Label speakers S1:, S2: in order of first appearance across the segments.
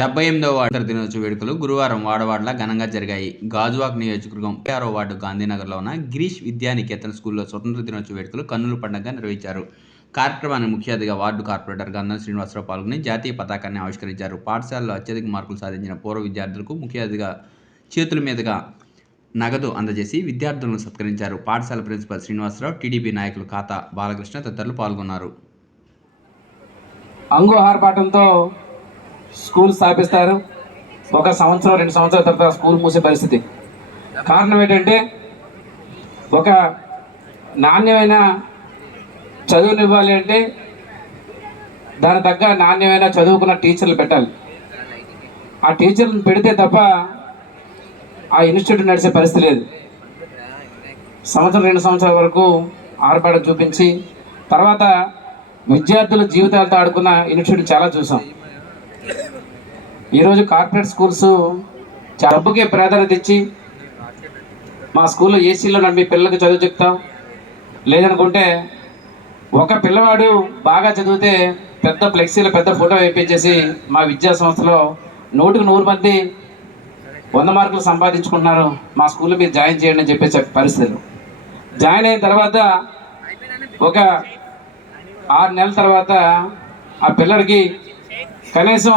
S1: డెబ్బై ఎనిమిదవ వార్డు దినోత్సవ వేడుకలు గురువారం వాడవాడలా ఘనంగా జరిగాయి. గాజువాక్ నియోజకవర్గం ఆరో వార్డు గాంధీనగర్లో ఉన్న గిరీష్ విద్యానికేతన్ స్కూల్లో స్వతంత్ర దినోత్సవ వేడుకలు కన్నుల పండుగగా నిర్వహించారు. కార్యక్రమాన్ని ముఖ్య అతిథిగా వార్డు కార్పొరేటర్ గంధం శ్రీనివాసరావు పాల్గొని జాతీయ పతాకాన్ని ఆవిష్కరించారు. పాఠశాలలో అత్యధిక మార్కులు సాధించిన పూర్వ విద్యార్థులకు ముఖ్య అతిథిగా చేతుల మీదుగా నగదు అందజేసి విద్యార్థులను సత్కరించారు. పాఠశాల ప్రిన్సిపల్ శ్రీనివాసరావు టీడీపీ నాయకులు ఖాతా బాలకృష్ణ తదితరులు పాల్గొన్నారు.
S2: అంగు ఆర్భాటంతో స్కూల్ స్థాపిస్తారు. ఒక సంవత్సరం రెండు సంవత్సరాల తర్వాత స్కూల్ మూసే పరిస్థితి. కారణం ఏంటంటే ఒక నాణ్యమైన చదువునివ్వాలి అంటే దాని తగ్గ నాణ్యమైన చదువుకున్న టీచర్లు పెట్టాలి. ఆ టీచర్లను పెడితే తప్ప ఆ ఇన్స్టిట్యూట్ నడిచే పరిస్థితి లేదు. సంవత్సరం రెండు సంవత్సరాల వరకు ఆర్భాటం చూపించి తర్వాత విద్యార్థుల జీవితాలతో ఆడుకున్న ఇన్స్టిట్యూట్ చాలా చూసాం. ఈరోజు కార్పొరేట్ స్కూల్స్ చాలా డబ్బుకే ప్రాధాన్యత ఇచ్చి మా స్కూల్లో ఏసీలో మీ పిల్లలకి చదువు చెప్తాం. లేదనుకుంటే ఒక పిల్లవాడు బాగా చదివితే పెద్ద ఫ్లెక్సీలో పెద్ద ఫోటో వేయించేసి మా విద్యా సంస్థలో నూటికి నూరు మంది వంద మార్కులు సంపాదించుకుంటున్నారు. మా స్కూల్లో మీరు జాయిన్ చేయండి అని చెప్పేసి పరిస్థితులు. జాయిన్ అయిన తర్వాత ఒక ఆరు నెలల తర్వాత ఆ పిల్లడికి కనీసం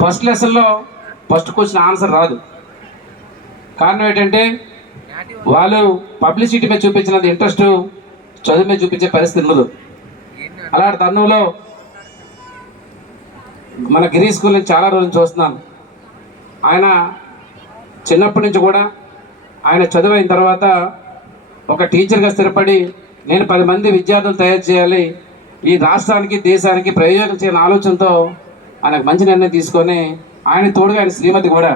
S2: ఫస్ట్ లెసన్లో ఫస్ట్ క్వశ్చన్ ఆన్సర్ రాదు. కారణం ఏంటంటే వాళ్ళు పబ్లిసిటీ మీద చూపించినంత ఇంట్రెస్ట్ చదువు మీద చూపించే పరిస్థితి ఉండదు. అలాంటి తరుణంలో మన గిరి స్కూల్ని చాలా రోజులు చూస్తున్నాను ఆయన చిన్నప్పటి నుంచి కూడా ఆయన చదువైన తర్వాత ఒక టీచర్గా స్థిరపడి నేను పది మంది విద్యార్థులు తయారు చేయాలి ఈ రాష్ట్రానికి దేశానికి ప్రయోజనం చేయని ఆలోచనతో ఆయనకు మంచి నిర్ణయం తీసుకొని ఆయన తోడుగా ఆయన శ్రీమతి కూడా.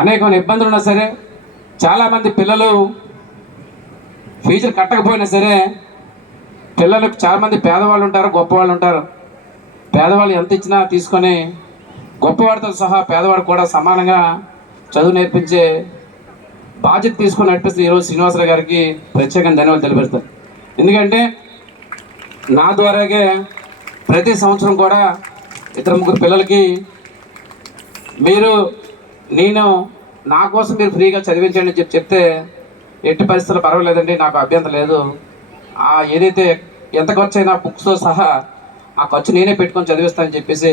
S2: అనేకమైన ఇబ్బందులు ఉన్నా సరే చాలామంది పిల్లలు ఫీజులు కట్టకపోయినా సరే పిల్లలకు చాలామంది పేదవాళ్ళు ఉంటారు గొప్పవాళ్ళు ఉంటారు. పేదవాళ్ళు ఎంత ఇచ్చినా తీసుకొని గొప్పవాడితో సహా పేదవాడు కూడా సమానంగా చదువు నేర్పించే బాధ్యత తీసుకొని నడిపిస్తే ఈరోజు శ్రీనివాసరావు గారికి ప్రత్యేకంగా ధన్యవాదాలు తెలియపరుస్తాను. ఎందుకంటే నా ద్వారాగే ప్రతి సంవత్సరం కూడా ఇద్దరు ముగ్గురు పిల్లలకి మీరు నేను నా కోసం మీరు ఫ్రీగా చదివించండి అని చెప్పి చెప్తే ఎట్టి పరిస్థితులు పర్వాలేదండి నాకు అభ్యంతరం లేదు. ఆ ఏదైతే ఎంత ఖర్చు అయినా బుక్స్తో సహా ఆ ఖర్చు నేనే పెట్టుకొని చదివిస్తానని చెప్పేసి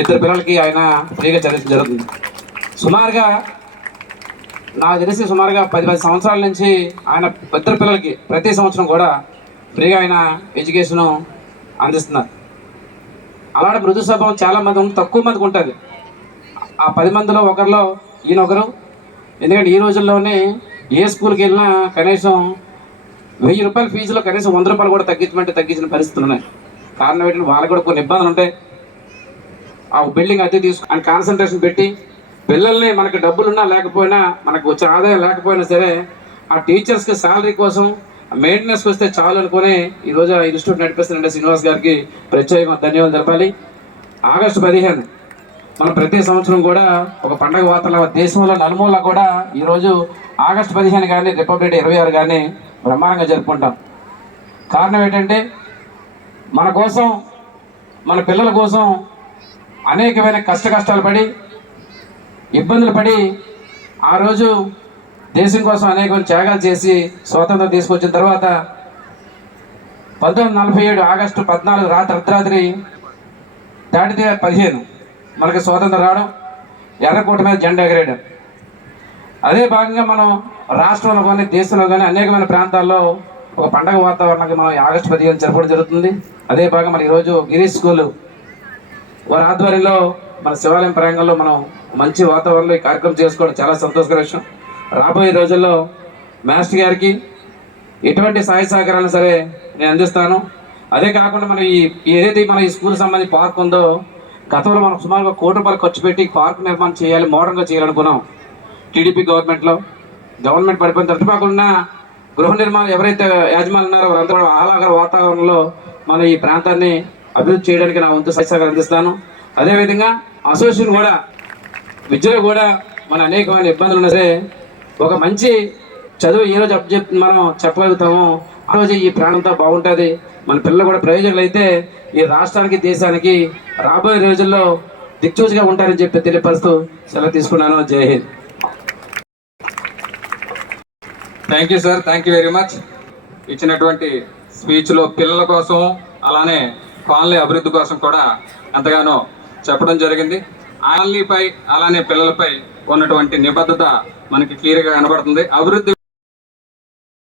S2: ఇద్దరు పిల్లలకి ఆయన ఫ్రీగా చదివించడం జరుగుతుంది. సుమారుగా నాకు తెలిసి సుమారుగా పది పది సంవత్సరాల నుంచి ఆయన ఇద్దరు పిల్లలకి ప్రతి సంవత్సరం కూడా ఫ్రీగా ఆయన ఎడ్యుకేషను అందిస్తున్నారు. అలాంటి మృదు స్వభావం చాలా మంది ఉంటుంది తక్కువ మందికి ఉంటుంది. ఆ పది మందిలో ఒకరిలో ఈయన ఒకరు. ఎందుకంటే ఈ రోజుల్లోనే ఏ స్కూల్కి వెళ్ళినా కనీసం వెయ్యి రూపాయల ఫీజులో కనీసం వంద రూపాయలు కూడా తగ్గించమంటే తగ్గించిన పరిస్థితులు ఉన్నాయి. కారణం ఏంటంటే వాళ్ళకి కూడా కొన్ని ఇబ్బందులు ఉంటాయి. ఆ బిల్డింగ్ అద్దె తీసుకు అండ్ కాన్సన్ట్రేషన్ పెట్టి పిల్లల్ని మనకి డబ్బులున్నా లేకపోయినా మనకు వచ్చే ఆదాయం లేకపోయినా సరే ఆ టీచర్స్కి శాలరీ కోసం మెయింటెనెన్స్ వస్తే చాలు అనుకుని ఈరోజు ఆ ఇన్స్టిట్యూట్ నడిపిస్తున్న శ్రీనివాస్ గారికి ప్రత్యేకంగా ధన్యవాదాలు తెలపాలి. ఆగస్టు పదిహేను మనం ప్రతి సంవత్సరం కూడా ఒక పండగ వాతావరణం దేశంలో నలుమూల కూడా ఈరోజు ఆగస్టు పదిహేను కానీ రిపబ్లిక్ డే ఇరవై ఆరు కానీ బ్రహ్మాండంగా జరుపుకుంటాం. కారణం ఏంటంటే మన కోసం మన పిల్లల కోసం అనేకమైన కష్ట కష్టాలు పడి ఇబ్బందులు పడి ఆ రోజు దేశం కోసం అనేక త్యాగాలు చేసి స్వాతంత్రం తీసుకొచ్చిన తర్వాత పంతొమ్మిది నలభై ఏడు ఆగస్టు పద్నాలుగు రాత్రి అర్ధరాత్రి దాటితే పదిహేను మనకి స్వాతంత్రం రావడం ఎర్రకోట మీద జెండా ఎగరేయడం. అదే భాగంగా మనం రాష్ట్రంలో కానీ దేశంలో కానీ అనేకమైన ప్రాంతాల్లో ఒక పండగ వాతావరణంగా మనం ఆగస్టు పదిహేను జరపడం జరుగుతుంది. అదే భాగం మన ఈరోజు గిరీష్ స్కూల్ వారి ఆధ్వర్యంలో మన శివాలయం ప్రాంగంలో మనం మంచి వాతావరణంలో ఈ కార్యక్రమం చేసుకోవడం చాలా సంతోషకర విషయం. రాబోయే రోజుల్లో మాస్టర్ గారికి ఎటువంటి సహాయ సహకారాలు సరే నేను అందిస్తాను. అదే కాకుండా మనం ఈ ఏదైతే మన ఈ స్కూల్ సంబంధించి పార్క్ ఉందో గతంలో మనం సుమారుగా కోటి రూపాయలు ఖర్చు పెట్టి పార్క్ నిర్మాణం చేయాలి మోడర్న్గా చేయాలనుకున్నాం. టీడీపీ గవర్నమెంట్లో గవర్నమెంట్ పడిపోయిన తర్వాత కాకుండా గృహ నిర్మాణం ఎవరైతే యాజమాన్యం ఉన్నారో వారంతా కూడా ఆహ్లాదకర వాతావరణంలో మన ఈ ప్రాంతాన్ని అభివృద్ధి చేయడానికి నా వంతు సహకారం అందిస్తాను. అదేవిధంగా అసోసియేషన్ కూడా విద్యలో కూడా మన అనేకమైన ఇబ్బందులు ఉన్నా సరే ఒక మంచి చదువు ఏ రోజు అప్ చెప్ మనం చెప్పగలుగుతామో ఆ రోజు ఈ ప్రాణంతో బాగుంటుంది. మన పిల్లలు కూడా ప్రయోజకులు అయితే ఈ రాష్ట్రానికి దేశానికి రాబోయే రోజుల్లో దిక్చూచిగా ఉంటారని చెప్పి తెలియపరుస్తూ సెలవు తీసుకున్నాను. Jai Hind.
S3: Thank you sir thank you very much ఇచ్చినటువంటి స్పీచ్లో పిల్లల కోసం అలానే కాలనీ అభివృద్ధి కోసం కూడా ఎంతగానో చెప్పడం జరిగింది. ఆలనీపై అలానే పిల్లలపై ఉన్నటువంటి నిబద్ధత మనకి క్లియర్గా కనబడుతుంది. అభివృద్ధి